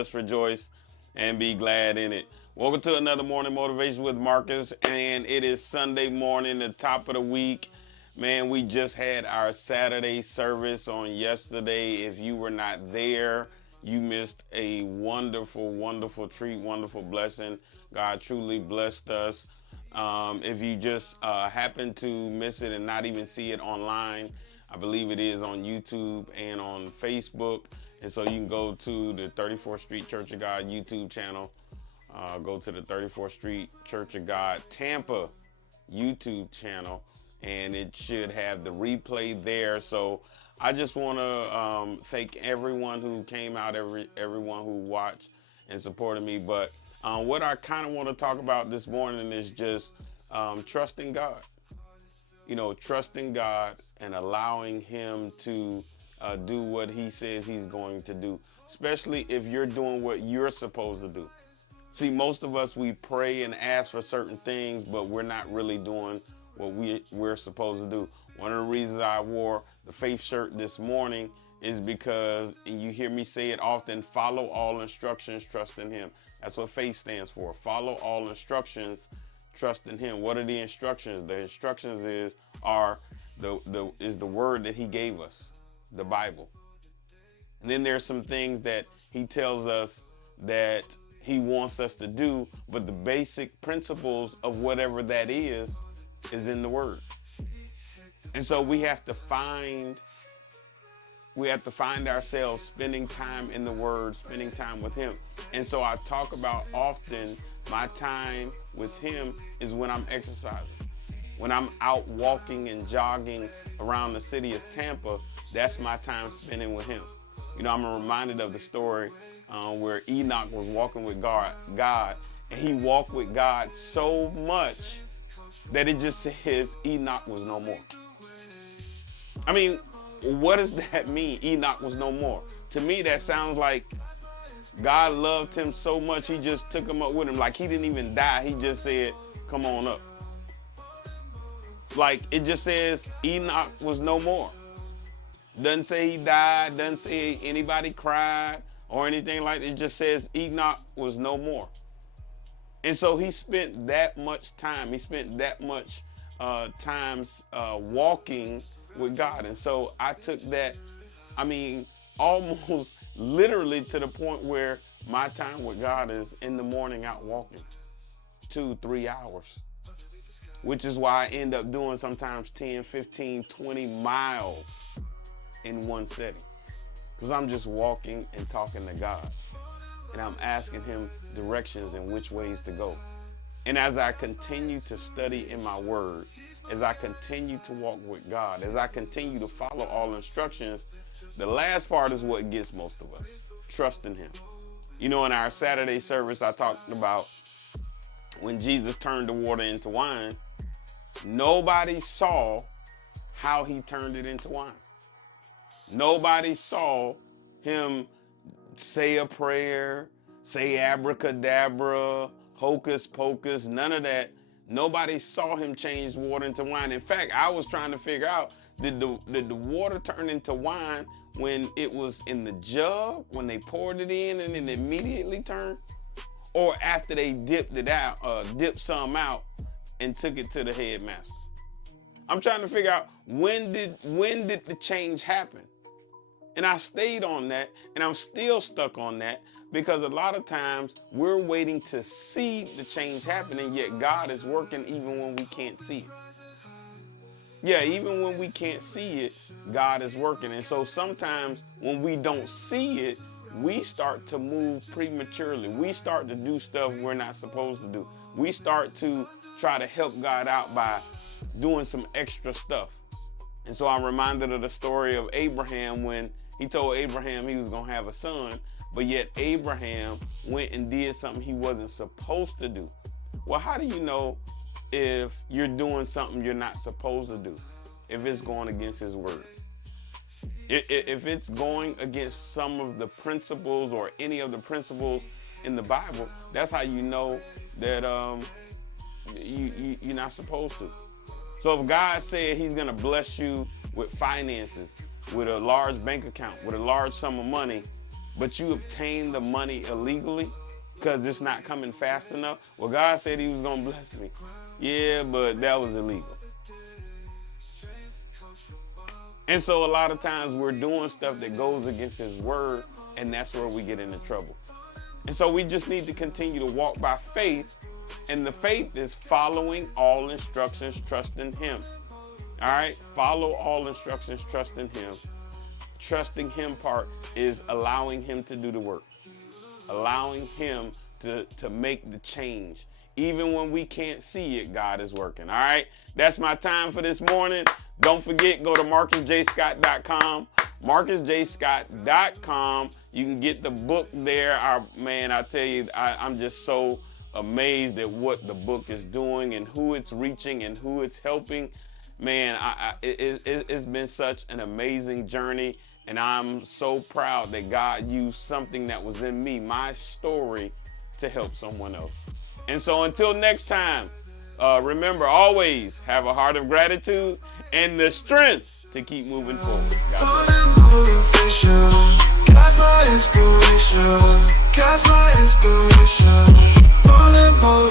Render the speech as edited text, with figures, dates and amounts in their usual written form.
us rejoice and be glad in it. Welcome to another Morning Motivation with Marcus, and it is Sunday morning, the top of the week. Man, we just had our Saturday service on yesterday. If you were not there, you missed a wonderful, wonderful treat, wonderful blessing. God truly blessed us. If you just happen to miss it and not even see it online, I believe it is on YouTube and on Facebook. And so you can go to the 34th Street Church of God YouTube channel. Go to the 34th Street Church of God Tampa YouTube channel, and it should have the replay there. So I just want to thank everyone who came out, everyone who watched and supported me. But what I kind of want to talk about this morning is just trusting God. You know, trusting God and allowing Him to do what He says He's going to do, especially if you're doing what you're supposed to do. See, most of us, we pray and ask for certain things, but we're not really doing what we're supposed to do. One of the reasons I wore the faith shirt this morning is because, and you hear me say it often, follow all instructions, trust in Him. That's what faith stands for. Follow all instructions, trust in Him. What are the instructions? The instructions is the word that He gave us, the Bible. And then there's some things that He tells us that He wants us to do, but the basic principles of whatever that is in the Word. And so we have to find ourselves spending time in the Word, spending time with Him. And so I talk about often my time with Him is when I'm exercising. When I'm out walking and jogging around the city of Tampa, that's my time spending with Him. You know, I'm reminded of the story where Enoch was walking with God, and he walked with God so much that it just says Enoch was no more. I mean, what does that mean? Enoch was no more. To me, that sounds like God loved him so much, He just took him up with him. Like he didn't even die. He just said, come on up. Like it just says Enoch was no more. Doesn't say he died, doesn't say anybody cried or anything like that. It just says Enoch was no more. And so he spent that much time. He spent that much times walking with God. And so I took that, almost literally to the point where my time with God is in the morning out walking 2-3 hours, which is why I end up doing sometimes 10, 15, 20 miles in one setting. Because I'm just walking and talking to God. And I'm asking Him directions and which ways to go. And as I continue to study in my Word, as I continue to walk with God, as I continue to follow all instructions, the last part is what gets most of us, trusting Him. You know, in our Saturday service, I talked about when Jesus turned the water into wine, nobody saw how He turned it into wine. Nobody saw Him say a prayer, say abracadabra, hocus pocus, none of that. Nobody saw Him change water into wine. In fact, I was trying to figure out, did the water turn into wine when it was in the jug, when they poured it in and it immediately turned? Or after they dipped some out and took it to the headmaster? I'm trying to figure out when did the change happen? And I stayed on that, and I'm still stuck on that, because a lot of times we're waiting to see the change happen, and yet God is working even when we can't see it. Yeah, even when we can't see it, God is working. And so sometimes when we don't see it, we start to move prematurely. We start to do stuff we're not supposed to do. We start to try to help God out by doing some extra stuff. And so I'm reminded of the story of Abraham when He told Abraham he was going to have a son, but yet Abraham went and did something he wasn't supposed to do. Well, how do you know if you're doing something you're not supposed to do? If it's going against His word. If it's going against some of the principles or any of the principles in the Bible, that's how you know that you're not supposed to. So if God said He's going to bless you with finances, with a large bank account, with a large sum of money, but you obtain the money illegally because it's not coming fast enough. Well, God said he was going to bless me. Yeah, but that was illegal. And so a lot of times we're doing stuff that goes against his word, and that's where we get into trouble. And so we just need to continue to walk by faith, and the faith is following all instructions, trusting him. All right? Follow all instructions, trusting him. Trusting him part is allowing him to do the work. Allowing him to make the change. Even when we can't see it, God is working. All right? That's my time for this morning. Don't forget, go to marcusjscott.com. marcusjscott.com. You can get the book there. Man, I tell you, I'm just so amazed at what the book is doing and who it's reaching and who it's helping. Man, it's been such an amazing journey, and I'm so proud that God used something that was in me, my story, to help someone else. And so until next time, remember, always have a heart of gratitude and the strength to keep moving forward. God bless.